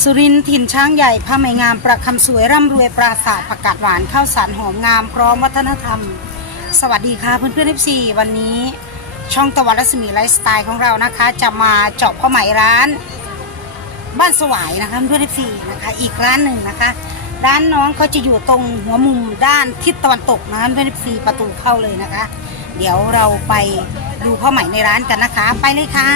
สุรินทร์ถิ่นช้างใหญ่ผ้าไหมงามประคำสวยร่ำรวยปราสาทผักกาดหวานข้าวสารหอมงามพร้อมวัฒนธรรม สวัสดีค่ะเพื่อนเพื่อนๆ f ีวันนี้ช่องตะวันรัศมีไลฟ์สไตล์ของเรานะคะ จะมาเจาะผ้าไหมร้าน บ้านสวายนะคะเพื่อนเพื่อนๆนะคะ อีกร้านหนึ่งนะคะ ร้านน้องเขาจะอยู่ตรงหัวมุมด้านทิศตะวันตกนะคะเพื่อนเพื่อนๆประตูเข้าเลยนะคะ เดี๋ยวเราไปดูผ้าไหมในร้านกันนะคะ ไปเลยค่ะ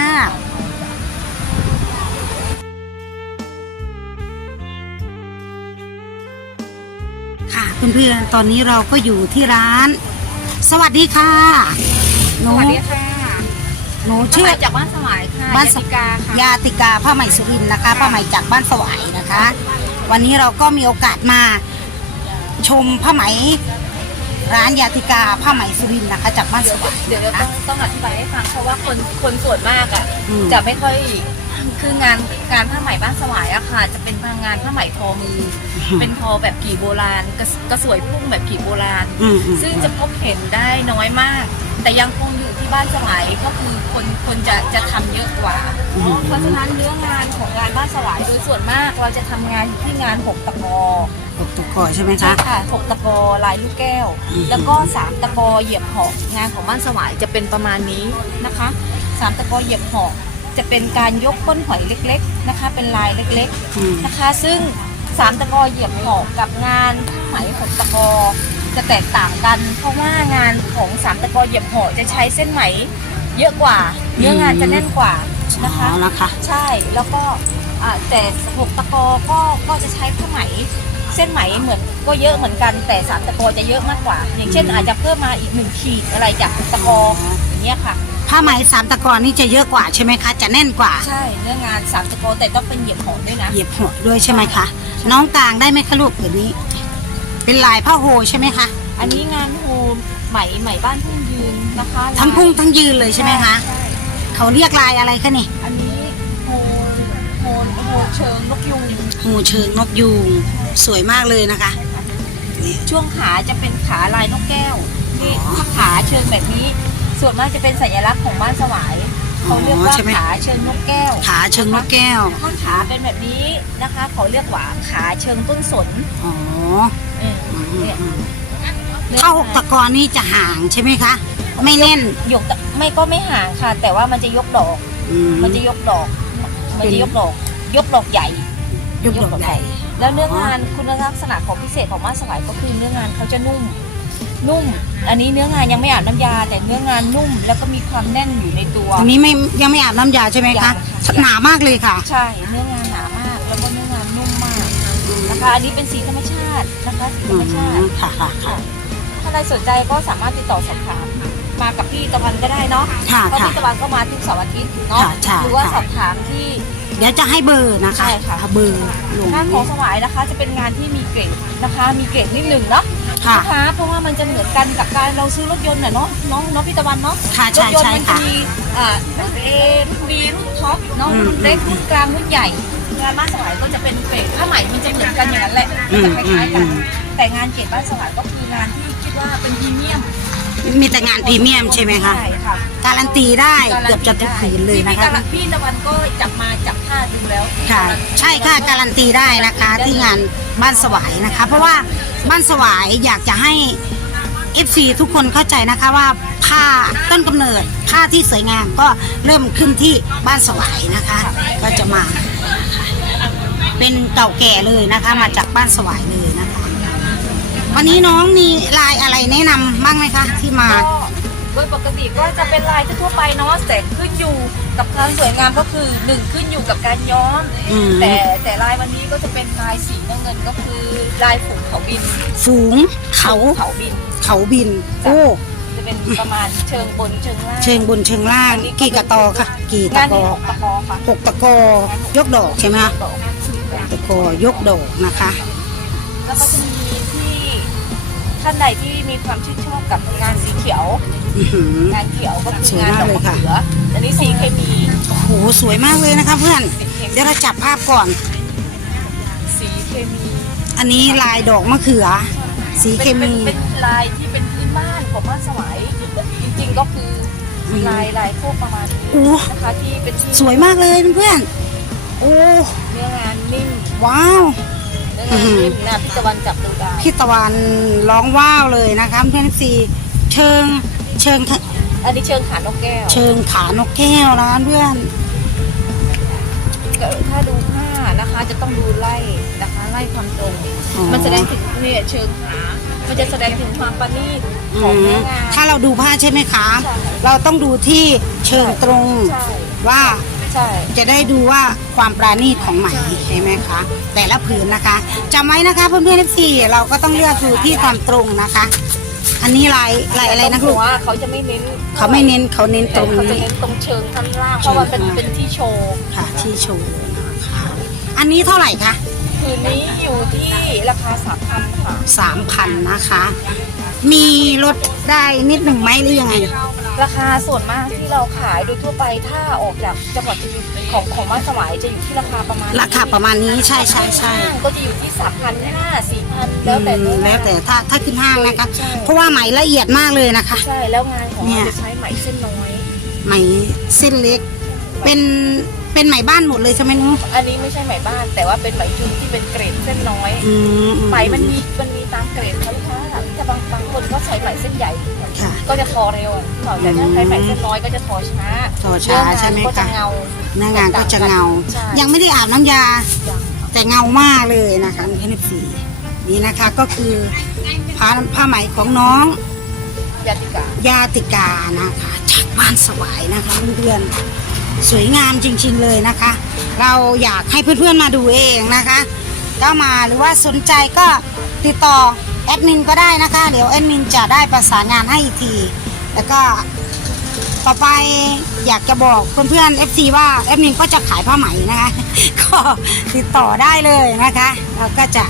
เพื่อนๆตอนนี้เราก็อยู่ที่ร้าน สวัสดีค่ะหนูสวัสดีค่ะหนูชื่ชื่ออจากบ้านสวายค่ะบ้านยาสติกาค่ะยาติกาผ้าไหมสุรินทร์นะคะผ้าไหมจากบ้านสวายนะคะ วันนี้เราก็มีโอกาสมาชมผ้าไหม ร้านยาติกาผ้าไหมสุรินทร์นะคะ จากบ้านสวายเดี๋ยวเดี๋ยวนะ ต้องต้องอธิบายให้ฟังเพราะว่าคนคนส่วนมากอะอืม จะไม่ค่อย คืองานงานผ้าไหมบ้านสวายอะค่ะ จะเป็นงานผ้าไหมทอมือ เป็นทอแบบกี่โบราณกระกระสวยพุ่งแบบกี่โบราณ อืมอืมซึ่งจะพบเห็นได้น้อยมาก แต่ยังคงอยู่ที่บ้านสวายก็คือคนคนจะจะทำเยอะกว่า เพราะฉะนั้นเนื้องานของงานบ้านสวายโดยส่วนมากเราจะทำงานอยู่ที่งานหกตะกอ ตกตะกอใช่ไหมใช่คะค่ะหกตะกอลายลูกแก้ว อืม แล้วก็สามตะกอเหยียบหอกงานของบ้านสวายจะเป็นประมาณนี้นะคะสามตะกอเหยียบหอก จะเป็นการยกก้นหอยเล็กๆนะคะ เป็นลายเล็กอืมๆนะคะ ซึ่งสามตะกอเหยียบหอกกับงานไหมหกตะกอจะแตกต่างกัน เพราะว่างานของสามตะกอเหยียบหอกจะใช้เส้นไหมเยอะกว่าเนื้องานจะแน่นกว่านะคะอ๋อนะคะใช่แล้วก็อ่าแต่หกตะกอก็ก็จะใช้ผ้าไหมเส้นไหมเหมือนก็เยอะเหมือนกันแต่สามตะกอจะเยอะมากกว่า อย่างเช่นอืมอาจจะเพิ่มมาอีกหนึ่งขีดอะไรจากหกตะกออย่างเงี้ยค่ะ ผ้าไหมสามตะกอนี่จะเยอะกว่าใช่ไหมคะจะแน่นกว่าใช่เนื้องานสามตะกอแต่ต้องเป็นเหยียบหอมด้วยนะเหยียบหัวด้วยใช่ไหมคะน้องกลางได้ไหมคะลูกผืนนี้ เป็นลายผ้าโฮใช่ไหมคะอันนี้งานโฮมไหมไหมบ้านทุ่งยืนนะคะทั้งพุ่งลายทั้งยืนเลยใช่ไหมคะใช่เขาเรียกลายอะไรคะนี่อันนี้โฮโฮโฮเชิงนกยูงหูเชิงนกยูงสวยมากเลยนะคะ ช่วงขาจะเป็นขาลายนกแก้วนี่ถ้าขาเชิงแบบนี้ ส่วนมากจะเป็นสัญลักษณ์ของบ้านสวายเขาเรียกว่าใช่ไหมขาเชิงนกแก้ว ขาเชิงนกแก้วถ้าขาเป็นแบบนี้นะคะเขาเรียกว่าขาเชิงต้นสนอ๋อเอออืมอืมเนี่ยอืมเข้าหกตะกอนนี่จะห่างใช่ไหมคะ ไม่แน่นยกตะไม่ก็ไม่ห่างค่ะ แต่ว่ามันจะยกดอกอืมมันจะยกดอก มันจะยกดอก ยกดอกใหญ่ ยกดอกใหญ่ แล้วเนื้องานคุณลักษณะของพิเศษของบ้านสวายก็คือเนื้องานเขาจะนุ่ม นุ่ม อันนี้เนื้องานยังไม่อาบน้ำยา แต่เนื้องานนุ่มแล้วก็มีความแน่นอยู่ในตัว อันนี้ไม่ยังไม่อาบน้ำยาใช่ไหมยัคะ งค่ะ หนามากเลยค่ะ ใช่เนื้องานหนามากแล้วก็เนื้องานนุ่มมากนะคะอันนี้เป็นสีธรรมชาตินะคะสีธอืรรมชาติมค่ะค่ะค่ะ ถ้าใครสนใจก็สามารถติดต่อสอบถาม มากับพี่ตะวันก็ได้เนาะค่ะเพราะค่ะพี่ตะวันก็มาทุกเสาร์อาทิตย์เนาะค่ะใช่หรือว่าค่ะ สอบถามที่ เดี๋ยวจะให้เบอร์นะคะใช่ค่ะ เอาเบอร์ลง งานของสวายนะคะ จะเป็นงานที่มีเกรดนะคะ มีเกรดนิดหนึ่งเนาะค่ะลูกค้าเพราะว่ามันจะเหมือนกันกับการเราซื้อรถยนต์น่ะเนาะน้องน้องพี่ตะวันเนาะค่ะรใช่ถยนต์ใช่มันจะค่ะ มีอ่ารุ่น A รุ่น B รุ่นท็อปเนาะอืมรุ่นเล็กรุ่นกลางรุ่นใหญ่งานบ้านสวายก็จะเป็นเกรดผ้าไหมมันจะเหมือนกันอย่างนั้นแหละมันจะคล้ายๆกัน อืมอืม แต่งานเกรดบ้านสวายก็คืองานที่คิดว่าเป็นพรีเมียมมีแต่งานพรีเมียมใช่ไหมคะ ใช่ค่ะ การันตีได้เกือบจะทุกผืนเลยนะพี่คะกาพี่ตะวันก็จับมาจับผ้าดูแล้วค่ะใช่ค่ะการันตีได้นะคะที่งานบ้านสวายนะคะ เพราะว่าบ้านสวายอยากจะให้ FC ทุกคนเข้าใจนะคะว่าผ้าต้นกำเนิดผ้าที่สวยงามก็เริ่มขึ้นที่บ้านสวายนะคะ ก็จะมา เป็นเก่าแก่เลยนะคะ มาจากบ้านสวายเลยนะคะ วันนี้น้องมีลายอะไรแนะนำบ้างไหมคะที่มาก็โดยปกติก็จะเป็นลายทั่วๆไปเนาะแต่ขึ้นอยู่ กับความสวยงามก็คือหนึ่งขึ้นอยู่กับการย้อม อืม แต่แต่ลายวันนี้ก็จะเป็นลายสีน้ำเงินก็คือลายฝูงเขาบินฝูงเขาเขาบิน เขาบิน โอ้จะเป็นประมาณเชิงบนเชิงล่างเชิงบนเชิงล่าง กี่กระตอค่ะ กี่ตะงานกที่อหกตะกอค่ะหกตะกอยกดอกใช่ไหมคะดอกตะกอยกดอกนะคะ แล้วก็จะมีที่ท่านใดที่มีความชื่นชอบกับงานสีเขียว อื้อหือ งานเขียวก็คืสอวยงานมากดอกเลยมะค่ะเขืออันนี้สีเคมี โอ้โหสวยมากเลยนะคะเพื่อน เดี๋ยวเราจับภาพก่อน สีเคมีอันนี้ลายดอกมะเขือ สีเคเป็นมีเป็นเป็นลายที่เป็นพื้นบ้านของบ้านสวายจริงๆก็คืออมลายลายพวกประมาณนี้โอ้ นะคะที่เป็นที่สวยมากเลยเพื่อนๆโอ้เนื้องานนิ่มว้าว เนื้องานนิ่มนะพี่ตะวันจับดูได้พี่ตะวันร้องว้าวเลยนะคะเพื่อนซีเชิงเชิง อันนี้เชิงขานกแก้ว เชิงขานกแก้วนะเพื่อนถ้าดูผ้านะคะ จะต้องดูไล่นะคะไล่ความตรงอ๋อมันแสดงถึงเนี่ยเชิงขามันจะแสดงถึงความประณีตของอืเนื้มองานถ้าเราดูผ้าใช่ไหมคะใช่เราต้องดูที่เชิงตรงใช่ว่าใช่จะได้ดูว่าความปราณีตของไหมใช่ไหมคะแต่ละผืนนะคะจำไว้นะคะเพื่อนเพื่อนๆสี่เราก็ต้องเลือกดูที่ความตรงนะคะ อันนี้ลายลายอะไรนะตลูงกหัวเขาจะไม่เน้นเขาไม่เน้นเขาเน้นตแต่รงเขาจะนี้เน้นตรงเชิงข้างล่างเพราะว่าเป็นเชิงข้างเป็นที่โชว์ค่ะที่โชว์นะคะอันนี้เท่าไหร่คะคืนนี้อยู่ที่ราคาสามพันค่ะสามพันนะคะ มีลดได้นิดหนึ่งไหมหรือยังไง ราคาส่วนมากที่เราขายโดยทั่วไปถ้าออกจากจังหวัดของของบ้านสวายจะอยู่ที่ราคาประมาณราคาประมาณนี้ใช่ใช่ใช่ห้างก็จะอยู่ที่สามพันห้าสี่พันแล้วแต่อืมแล้วแต่ถ้าถ้าขึ้นห้างนะคะใช่เพราะว่าไหมละเอียดมากเลยนะคะใช่แล้วงานของเนี่เรายจะใช้ไหมเส้นน้อยไหมเส้นเล็ก เป็นเป็นไหมบ้านหมดเลยใช่ไหมนุ๊กอันนี้ไม่ใช่ไหมบ้าน แต่ว่าเป็นไหมจุนที่เป็นเกรดเส้นน้อยอืมอืไหมมันมีมันมีตามเกรดค่ะลูกค้าแต่บางบางคนก็ใช้ไหมเส้นใหญ่ค่ะ ก็จะทอเร็วแต่ถ้าใช้ไหมเส้นน้อยก็จะทอช้าทอช้าใช่ไหมเนื้องานก็จะคะเงา หน้างานก็จะเงา ใช่ ยังไม่ได้อาบน้ำยา อย่างแต่เงามากเลยนะคะแค่นิสีนี่นะคะก็คือผ้าผ้าไหมของน้องยาติกายาติกานะคะจากบ้านสวายนะคะเพื่อนๆสวยงามจริงๆเลยนะคะ เราอยากให้เพื่อนๆมาดูเองนะคะ ก็มาหรือว่าสนใจก็ติดต่อ แอดมินก็ได้นะคะ เดี๋ยวแอดมินจะได้ประสานงานให้อีกที แล้วก็ต่อไปอยากจะบอกเพื่อนๆ FC ว่าแอดมินก็จะขายผ้าไหมนะคะ ก็ติดต่อได้เลยนะคะเราก็จะ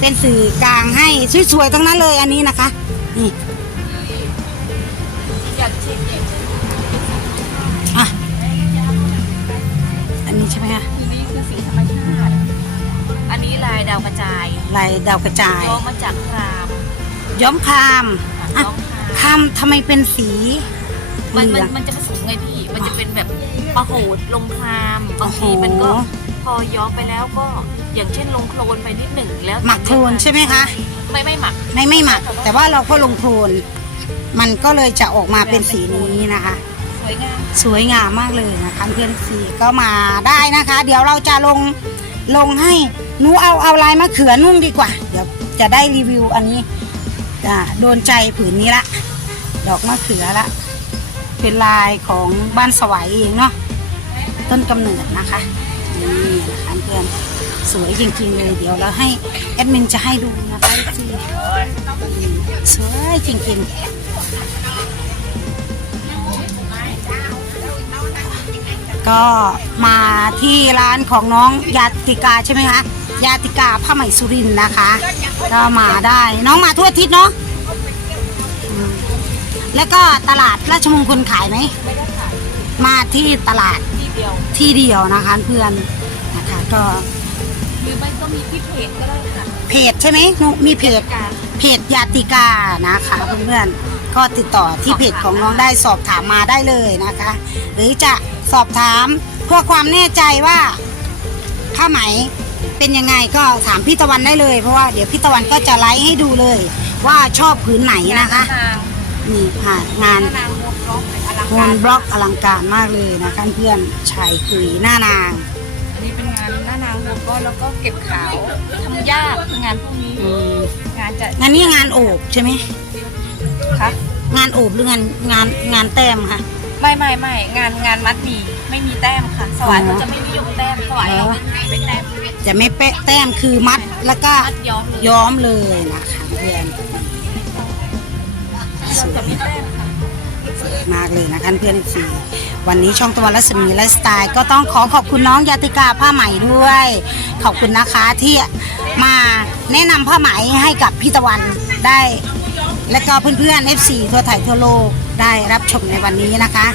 เป็นสื่อกลางให้สวยๆทั้งนั้นเลยอันนี้นะคะนี่อยากชิมอย่างนี้อะอันนี้ใช่ไหมคะคือนี่คือสีธรรมชาติ อันนี้ลายดาวกระจาย ลายดาวกระจายย้อมมาจากคราม ย้อมครามค่ะอะย้อมครามครามทำไมเป็นสีเหมันมัลืนองมันจะผสมไงพี่ มันจะเป็นแบบประโหดลงครามบางทีมันก็โอ้โหพอย้อมไปแล้วก็อย่างเช่นลงโคลนไปนิดหนึ่งแล้วแต่หมักโคลนใช่ไหมคะ ไม่ไม่หมัก ไม่ไม่หมัก แต่ว่าเราก็ลงโคลนมันก็เลยจะออกมาเป็นสีนี้นะคะ สวยงาม สวยงามมากเลยนะคะเพื่อนสีก็มาได้นะคะ เดี๋ยวเราจะลงลงให้หนูเอาเอาลายมะเขือนุ่งดีกว่า เดี๋ยวจะได้รีวิวอันนี้ อ่าโดนใจผืนนี้ละ ดอกมะเขือละ เป็นลายของบ้านสวายเองเนาะต้นกำเนิดนะคะนี่นะคะเพื่อนสวยจริงๆเลยเดี๋ยวเราให้แอดมินจะให้ดูนะคะจีสวยจริงๆ ก็มาที่ร้านของน้องยาติกาใช่ไหมคะ ยาติกาผ้าไหมสุรินนะคะ ก็มาได้ น้องมาทั่วอาทิศเนาะแล้วก็ตลาดราชมงคลขายไหมไม่ได้ค่ะมาที่ตลาดที่เดียวที่เดียวนะคะเพื่อนนะคะก็หรือไม่ก็มีที่เพจก็ได้ค่ะเพจใช่ไหมมีเพจเพจยาติกานะคะเพื่อนๆก็ติดต่อที่เพจของน้องได้สอบถามมาได้เลยนะคะ หรือจะสอบถามเพื่อความแน่ใจว่าผ้าไหม เป็นยังไงก็ถามพี่ตะวันได้เลย เพราะว่าเดี๋ยวพี่ตะวันก็จะไลฟ์ให้ดูเลย ว่าชอบผืนไหนนะคะนางนี่ค่ะงานนางมดร้องอลังโฮการนบล็อกอลังการมากเลยนะคะเพื่อนชายคุยหน้านางอันนี้เป็นงานหน้านางโมดก็แล้วก็เก็บขาวทำยากงานพวกนี้อืมงานจะงานนี้งานโอบใช่ไหมคะงานโอบหรืองานงานงานแต้มค่ะไม่ไม่ไม่งานงานมัดหมีไม่มีแต้มค่ะ สวายเขาจะไม่นิยมแต้มสวายเราเป็นแต้ม จะไม่เป๊ะแต้มคือมัดแล้วก็ย้อมเลยย้อมเลยนะคะเพื่อนสวยมากเลยนะคะเพื่อนสีวันนี้ช่องตะวันรัศมีและสไตล์ก็ต้องขอขอบคุณน้องยาติกาผ้าไหมด้วย ขอบคุณนะคะที่มาแนะนำผ้าไหมให้กับพี่ตะวันได้ และก็เพื่อนๆ FC ทั่วไทยทั่วโลกได้รับชมในวันนี้นะคะ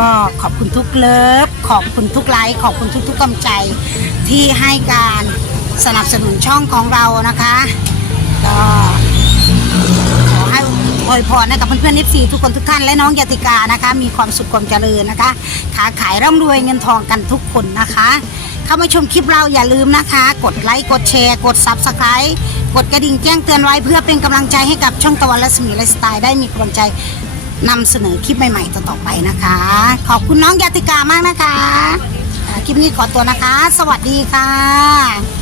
ก็ขอบคุณทุกเลิฟขอบคุณทุกไลค์ขอบคุณทุกๆกำใจ ที่ให้การสนับสนุนช่องของเรานะคะก็ขอให้อวยพรให้กับเพื่อนๆ FC ทุกคนทุกท่านและน้องยาติกานะคะ มีความสุขความเจริญนะคะค้าขายร่ำรวยเงินทองกันทุกคนนะคะเข้ามาชมคลิปเราอย่าลืมนะคะ กดไลค์กดแชร์ กด Subscribe กดกระดิ่งแจ้งเตือนไว้เพื่อเป็นกำลังใจให้กับช่องตะวันรัศมีไลฟ์สไตล์ได้มีกำลังใจ นำเสนอคลิปใหม่ๆต่อๆไปนะคะ ขอบคุณน้องยาติกามากนะคะ คลิปนี้ขอตัวนะคะ สวัสดีค่ะ